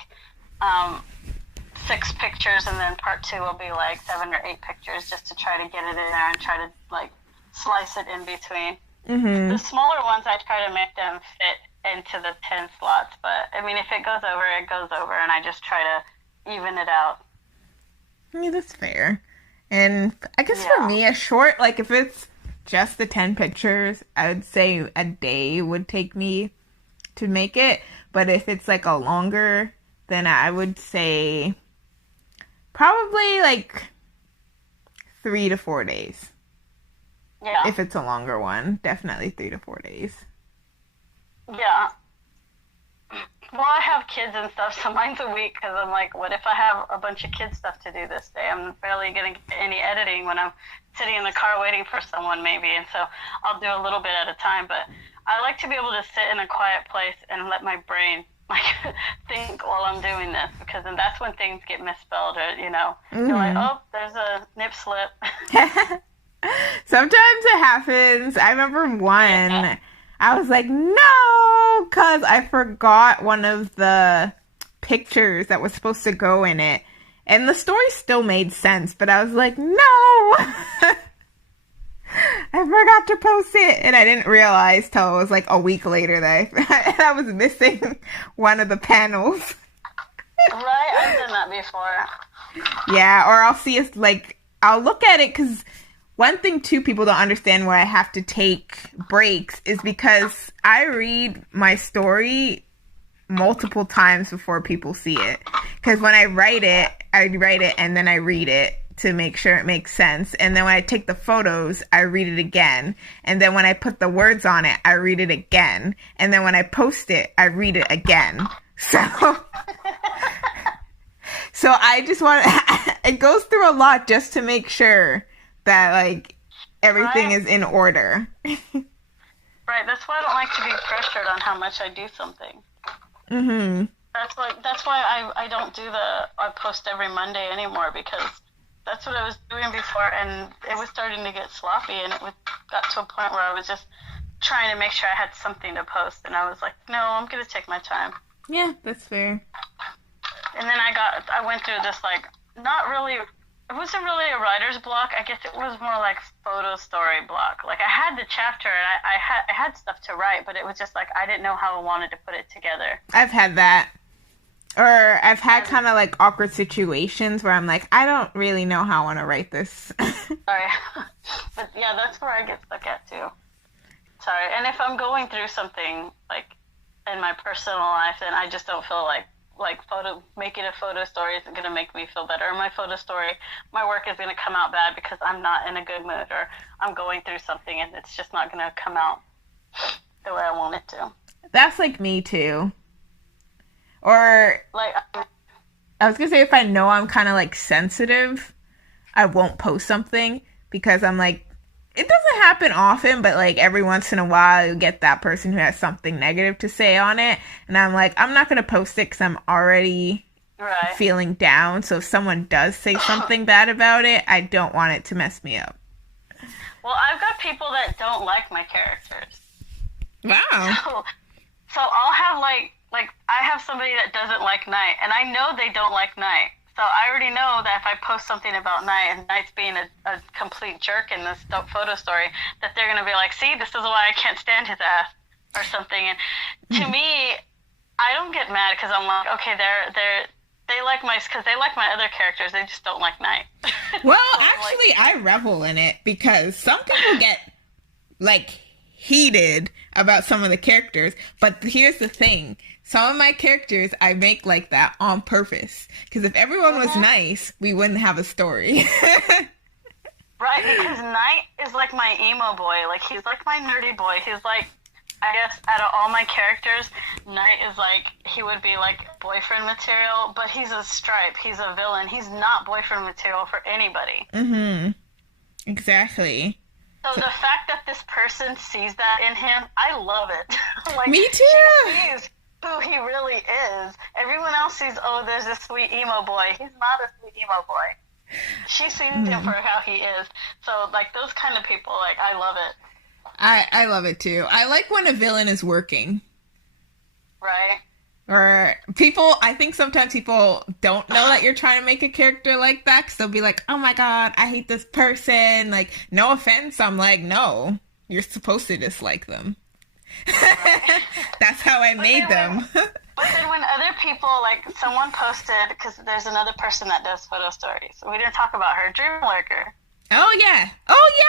6 pictures, and then part 2 will be like 7 or 8 pictures, just to try to get it in there and try to like slice it in between. Mm-hmm. The smaller ones, I try to make them fit into the 10 slots, but I mean, if it goes over, it goes over, and I just try to even it out. Yeah, that's fair. And I guess for me, a short, like, if it's just the 10 pictures, I would say a day would take me to make it. But if it's, like, a longer, then I would say probably, like, 3 to 4 days. Yeah. If it's a longer one, definitely 3 to 4 days. Yeah. Well, I have kids and stuff, so mine's a week, because I'm like, what if I have a bunch of kids stuff to do this day? I'm barely going to get any editing when I'm sitting in the car waiting for someone, maybe, and so I'll do a little bit at a time, but I like to be able to sit in a quiet place and let my brain, like, think while I'm doing this, because then that's when things get misspelled, or, you know, you're like, oh, there's a nip slip. Sometimes it happens. I remember one... Yeah. I was like, no, because I forgot one of the pictures that was supposed to go in it. And the story still made sense, but I was like, no, I forgot to post it. And I didn't realize till it was like a week later that I was missing one of the panels. Right, I've done that before. Yeah, or I'll see if, like, I'll look at it, because... One thing, too, people don't understand where I have to take breaks is because I read my story multiple times before people see it. Because when I write it and then I read it to make sure it makes sense. And then when I take the photos, I read it again. And then when I put the words on it, I read it again. And then when I post it, I read it again. So I just want it goes through a lot just to make sure that, like, everything is in order. Right, that's why I don't like to be pressured on how much I do something. Mm-hmm. That's why I don't do I post every Monday anymore, because that's what I was doing before, and it was starting to get sloppy, and got to a point where I was just trying to make sure I had something to post, and I was like, no, I'm going to take my time. Yeah, that's fair. And then I went through this, like, it wasn't really a writer's block. I guess it was more like photo story block. Like, I had the chapter, and I had stuff to write, but it was just like I didn't know how I wanted to put it together. I've had that. Or I've had kind of like awkward situations where I'm like, I don't really know how I want to write this. Sorry. But yeah, that's where I get stuck at too. Sorry. And if I'm going through something like in my personal life, then I just don't feel like making a photo story isn't going to make me feel better. My photo story, my work is going to come out bad because I'm not in a good mood, or I'm going through something and it's just not going to come out the way I want it to. That's like me too. Or like, I was going to say, if I know I'm kind of like sensitive, I won't post something, because I'm like, it doesn't happen often, but like every once in a while you get that person who has something negative to say on it, and I'm like, I'm not going to post it because I'm already feeling down. So if someone does say something bad about it, I don't want it to mess me up. Well, I've got people that don't like my characters. Wow. So I'll have like I have somebody that doesn't like Night, and I know they don't like Night. So I already know that if I post something about Night, and Night's being a complete jerk in this photo story, that they're going to be like, see, this is why I can't stand his ass, or something. And to me, I don't get mad, because I'm like, okay, they like because they like my other characters, they just don't like Night. Well, so actually, I revel in it, because some people get, like, heated about some of the characters, but here's the thing. Some of my characters I make like that on purpose. Because if everyone was nice, we wouldn't have a story. Right, because Knight is like my emo boy. Like, he's like my nerdy boy. He's like, I guess out of all my characters, Knight is like, he would be like boyfriend material, but he's a stripe. He's a villain. He's not boyfriend material for anybody. Mm-hmm. Exactly. So the fact that this person sees that in him, I love it. Like, Me too. She sees who he really is. Everyone else sees, oh, there's this sweet emo boy. He's not a sweet emo boy. She sees him for how he is. So, like, those kind of people, like, I love it. I love it too. I like when a villain is working. Right? Or I think sometimes people don't know that you're trying to make a character like that, because they'll be like, oh my god, I hate this person. Like, no offense. I'm like, no, you're supposed to dislike them. That's how I made them. But then when other people, like, someone posted, because there's another person that does photo stories. We didn't talk about her, Dreamlurker. Oh yeah,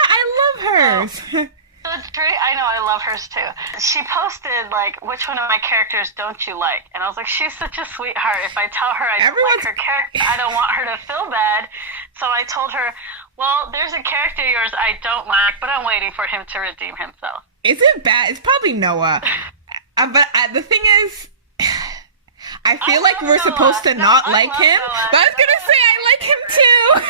I love hers. So I know, I love hers too. She posted, like, which one of my characters don't you like? And I was like, she's such a sweetheart. If I tell her I don't like her character, I don't want her to feel bad. So I told her, well, there's a character of yours I don't like, but I'm waiting for him to redeem himself. Is it bad? It's probably Noah. But the thing is, I feel like we're supposed to not like him. Noah. But I was going to say I like him too.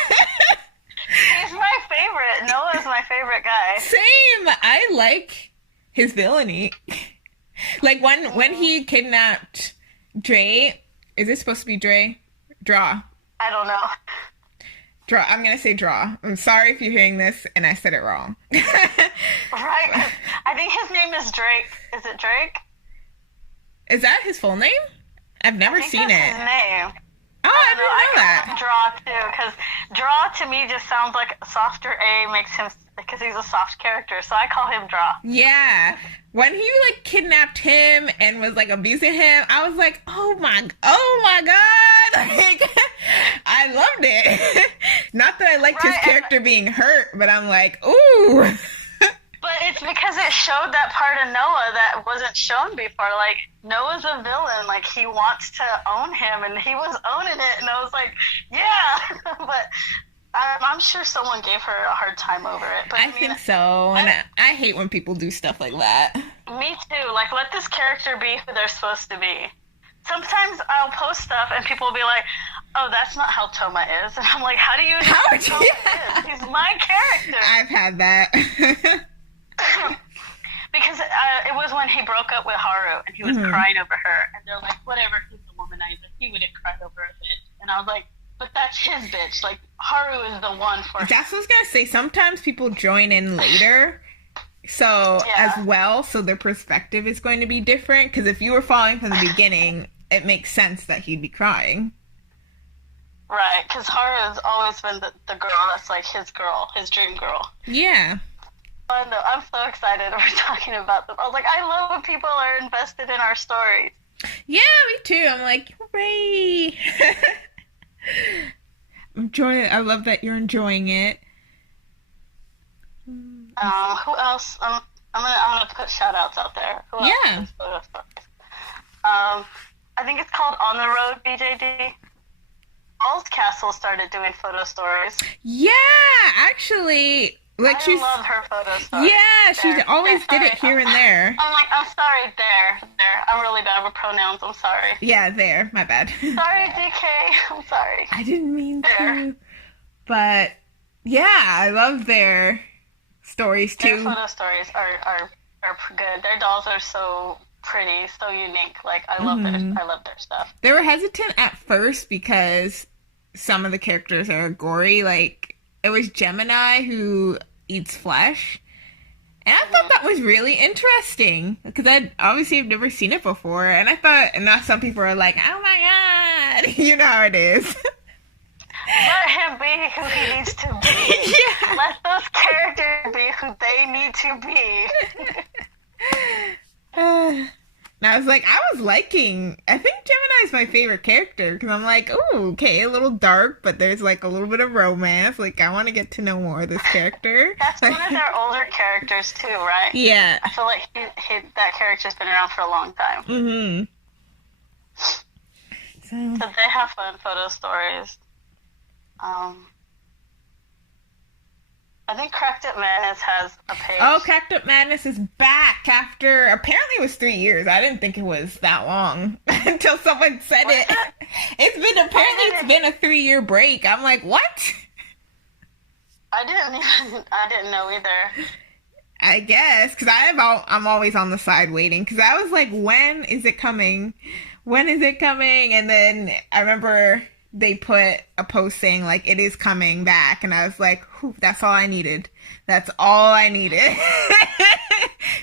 He's my favorite. Noah's my favorite guy. Same. I like his villainy. Like when he kidnapped Dre. Is it supposed to be Dre? Draw. I don't know. Draw. I'm gonna say Draw. I'm sorry if you're hearing this and I said it wrong. Right. I think his name is Drake. Is it Drake? Is that his full name? I've never seen it. His name. Oh, I didn't know that. Draw too, because Draw to me just sounds like a softer A makes him, because he's a soft character, so I call him Draw. Yeah, when he like kidnapped him and was like abusing him, I was like, oh my god, like, I loved it. Not that I liked his character being hurt, but I'm like, ooh. But it's because it showed that part of Noah that wasn't shown before. Like, Noah's a villain. Like, he wants to own him, and he was owning it. And I was like, yeah. But I'm sure someone gave her a hard time over it. But I think so. And I hate when people do stuff like that. Me too. Like, let this character be who they're supposed to be. Sometimes I'll post stuff, and people will be like, oh, that's not how Toma is. And I'm like, how do you know how Toma is? He's my character. I've had that. Because it was when he broke up with Haru and he was crying over her, and they're like, whatever, he's a womanizer, he wouldn't cry over a bitch. And I was like, but that's his bitch. Like, Haru is the one for That's what I was gonna say. Sometimes people join in later, so as well, so their perspective is going to be different. Because if you were following from the beginning, it makes sense that he'd be crying. Right, because Haru has always been the girl that's like his girl, his dream girl. Yeah. Oh, no, I'm so excited we're talking about this. I was like, I love when people are invested in our stories. Yeah, me too. I'm like, hooray! I love that you're enjoying it. Who else? I'm gonna put shout outs out there. Who else does photo stories? I think it's called On the Road BJD. Dollzkastle started doing photo stories. Yeah, actually. Like, I love her photo stories. Yeah, she always did it here and there. I'm like, I'm sorry, there. I'm really bad with pronouns, I'm sorry. Yeah, there, my bad. Sorry, DK, I'm sorry. I didn't mean to. But, yeah, I love their stories, too. Their photo stories are good. Their dolls are so pretty, so unique. Like, I love their stuff. They were hesitant at first because some of the characters are gory, like, it was Gemini who eats flesh. And I thought that was really interesting. Because I obviously have never seen it before. And I thought, and now some people are like, oh my god. You know how it is. Let him be who he needs to be. Yeah. Let those characters be who they need to be. And I was like, I think Gemini's my favorite character, because I'm like, ooh, okay, a little dark, but there's like a little bit of romance. Like, I want to get to know more of this character. That's one of their older characters too, right? Yeah. I feel like that character's been around for a long time. Mm-hmm. So they have fun photo stories. I think Cracked Up Madness has a page. Oh, Cracked Up Madness is back after apparently it was 3 years. I didn't think it was that long until someone said Was it. it? It's been a 3 year break. I'm like, what? I didn't know either. I guess because I'm always on the side waiting because I was like, when is it coming? When is it coming? And then I remember they put a post saying like it is coming back, and I was like, whew, that's all I needed. That's all I needed.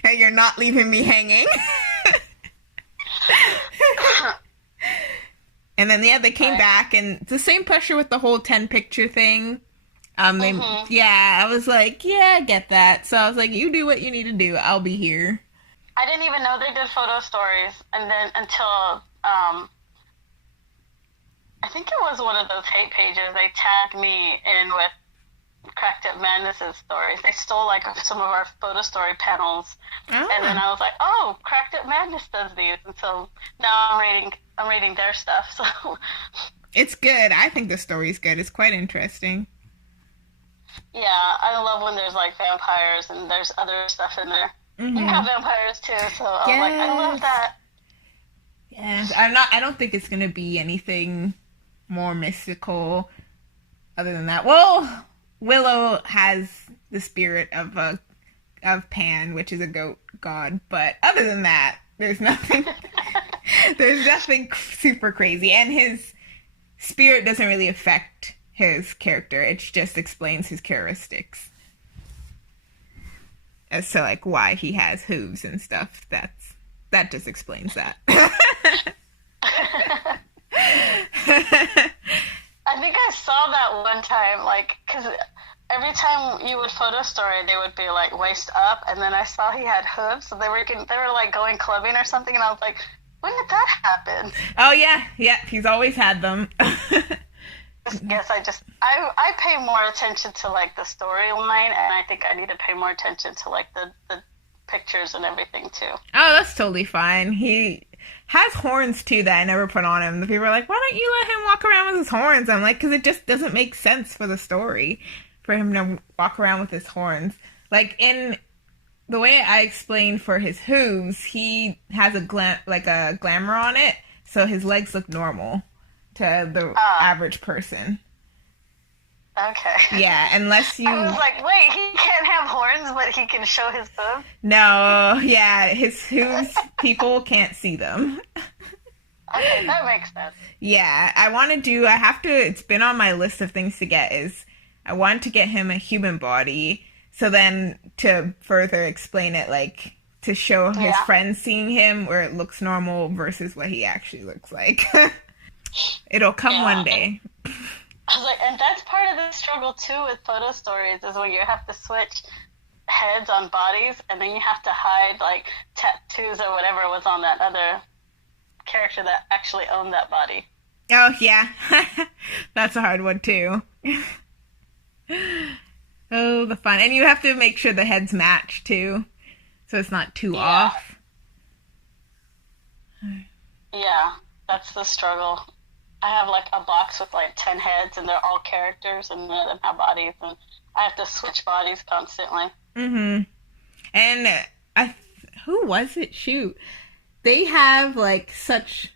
And you're not leaving me hanging. And then yeah, they came back, and the same pressure with the whole 10 picture thing. Yeah, I was like, yeah, I get that. So I was like, you do what you need to do. I'll be here. I didn't even know they did photo stories, and then until I think it was one of those hate pages. They tagged me in with Cracked Up Madness's stories. They stole like some of our photo story panels, and then I was like, oh, Cracked Up Madness does these, and so now I'm reading their stuff. So it's good. I think the story's good. It's quite interesting. Yeah, I love when there's like vampires and there's other stuff in there. Mm-hmm. You have vampires too, so I'm like, I love that. Yes, I don't think it's gonna be anything more mystical other than that. Well, Willow has the spirit of Pan, which is a goat god, but other than that, there's nothing super crazy, and his spirit doesn't really affect his character. It just explains his characteristics as to like why he has hooves and stuff. That just explains that. I think I saw that one time, like, because every time you would photo story, they would be like waist up, and then I saw he had hooves, so they were like going clubbing or something, and I was like, when did that happen? Oh yeah, he's always had them. Yes, I pay more attention to like the storyline, and I think I need to pay more attention to like the pictures and everything too. Oh, that's totally fine. He has horns too that I never put on him. The people are like, why don't you let him walk around with his horns? I'm like, because it just doesn't make sense for the story for him to walk around with his horns. Like in the way I explained for his hooves, he has a glamour on it, so his legs look normal to the average person. Okay. Yeah, unless you... I was like, wait, he can't have horns, but he can show his hooves? No, yeah, his hooves, people can't see them. Okay, that makes sense. Yeah, it's been on my list of things to get, is I want to get him a human body, so then to further explain it, like, to show his friends seeing him where it looks normal versus what he actually looks like. It'll come one day. I was like, and that's part of the struggle too with photo stories, is when you have to switch heads on bodies, and then you have to hide like tattoos or whatever was on that other character that actually owned that body. Oh yeah, that's a hard one too. Oh, the fun, and you have to make sure the heads match too, so it's not too off. Yeah, that's the struggle. I have like a box with like 10 heads, and they're all characters, and none of them have bodies, and I have to switch bodies constantly. Mm-hmm. And who was it? Shoot. They have like such...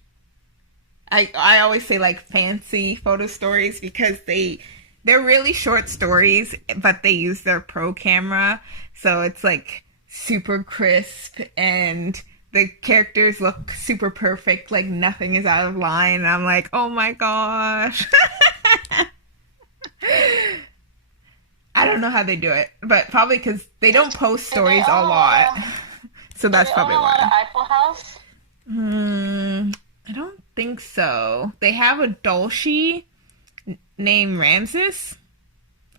I always say like fancy photo stories because they're really short stories, but they use their pro camera, so it's like super crisp, and the characters look super perfect, like nothing is out of line, and I'm like, oh my gosh. I don't know how they do it, but probably because they don't post stories a lot. So that's probably why. Eiffel House? I don't think so. They have a Dolce named Ramses?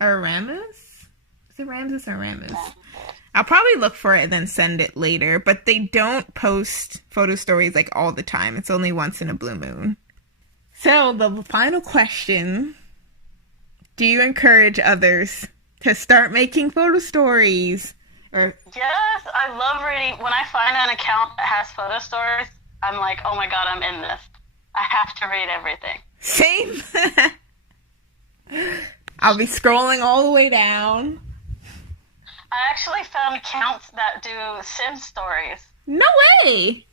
Or Ramus? Is it Ramses or Ramus? I'll probably look for it and then send it later, but they don't post photo stories like all the time. It's only once in a blue moon. So the final question, do you encourage others to start making photo stories? Yes, I love reading. When I find an account that has photo stories, I'm like, oh my god, I'm in this. I have to read everything. Same. I'll be scrolling all the way down, I actually found accounts that do Sim stories. No way.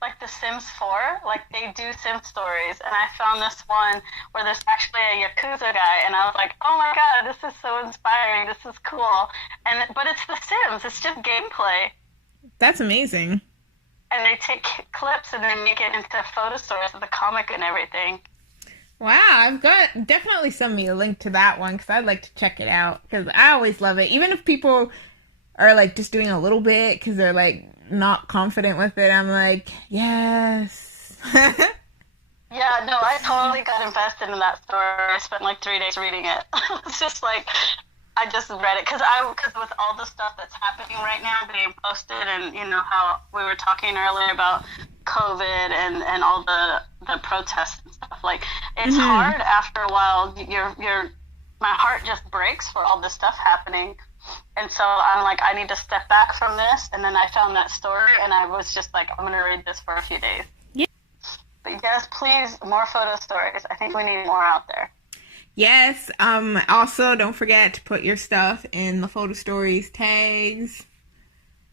Like the Sims 4, like they do Sim stories, and I found this one where there's actually a Yakuza guy, and I was like, oh my god, this is so inspiring, this is cool. But it's the Sims, it's just gameplay. That's amazing. And they take clips and they make it into photo stories of the comic and everything. Wow, I've got definitely send me a link to that one because I'd like to check it out because I always love it. Even if people are like just doing a little bit because they're like not confident with it, I'm like, yes. Yeah, no, I totally got invested in that story. I spent like 3 days reading it. It's just like I just read it because with all the stuff that's happening right now being posted, and you know how we were talking earlier about COVID and all the protests and stuff. Like it's hard after a while. My heart just breaks for all this stuff happening, and so I'm like, I need to step back from this. And then I found that story, and I was just like, I'm gonna read this for a few days. Yeah. But yes, please, more photo stories. I think we need more out there. Yes. Also, don't forget to put your stuff in the Photostories tags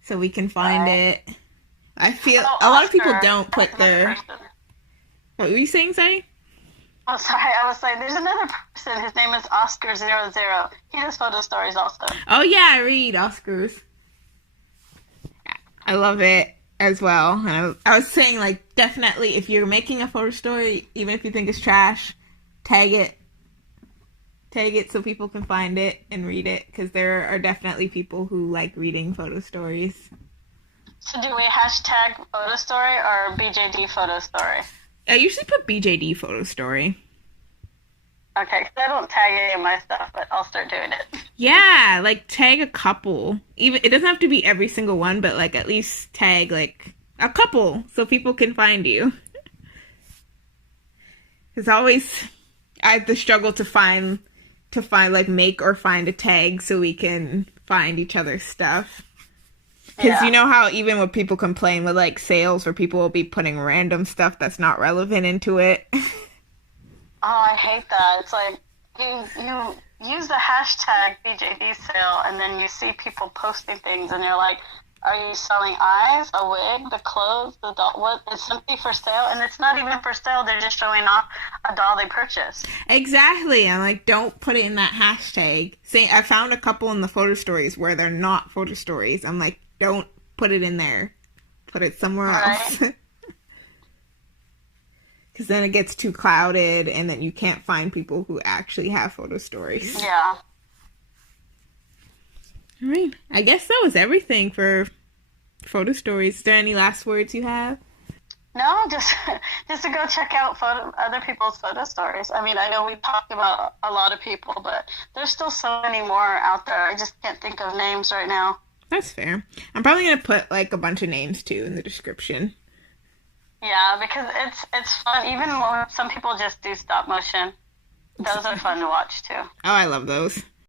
so we can find it. I feel a lot of people don't put their. What were you saying, Sadie? Oh, sorry. I was like, there's another person. His name is Oscar00. He does photo stories also. Oh yeah, I read Oscars. I love it as well. And I was saying, like, definitely if you're making a photo story, even if you think it's trash, tag it. Tag it so people can find it and read it, because there are definitely people who like reading photo stories. So do we hashtag photo story or BJD photo story? I usually put BJD photo story. Okay, because I don't tag any of my stuff, but I'll start doing it. Yeah, like tag a couple. Even it doesn't have to be every single one, but like at least tag like a couple so people can find you. It's always I have to struggle to find like make or find a tag so we can find each other's stuff. Because you know how even when people complain with like sales where people will be putting random stuff that's not relevant into it. Oh, I hate that. It's like you use the hashtag BJD sale and then you see people posting things and you're like, are you selling eyes, a wig, the clothes, the doll? What is something for sale? And it's not even for sale. They're just showing off a doll they purchased. Exactly. I'm like, don't put it in that hashtag. See, I found a couple in the photo stories where they're not photo stories. I'm like, don't put it in there. Put it somewhere else. Because then it gets too clouded and then you can't find people who actually have photo stories. Yeah. All right. I guess that was everything for photo stories. Is there any last words you have? No, just to go check out other people's photo stories. I mean, I know we talked about a lot of people, but there's still so many more out there. I just can't think of names right now. That's fair. I'm probably going to put like a bunch of names too in the description. Yeah, because it's fun. Even when some people just do stop motion. Those are fun to watch too. Oh, I love those.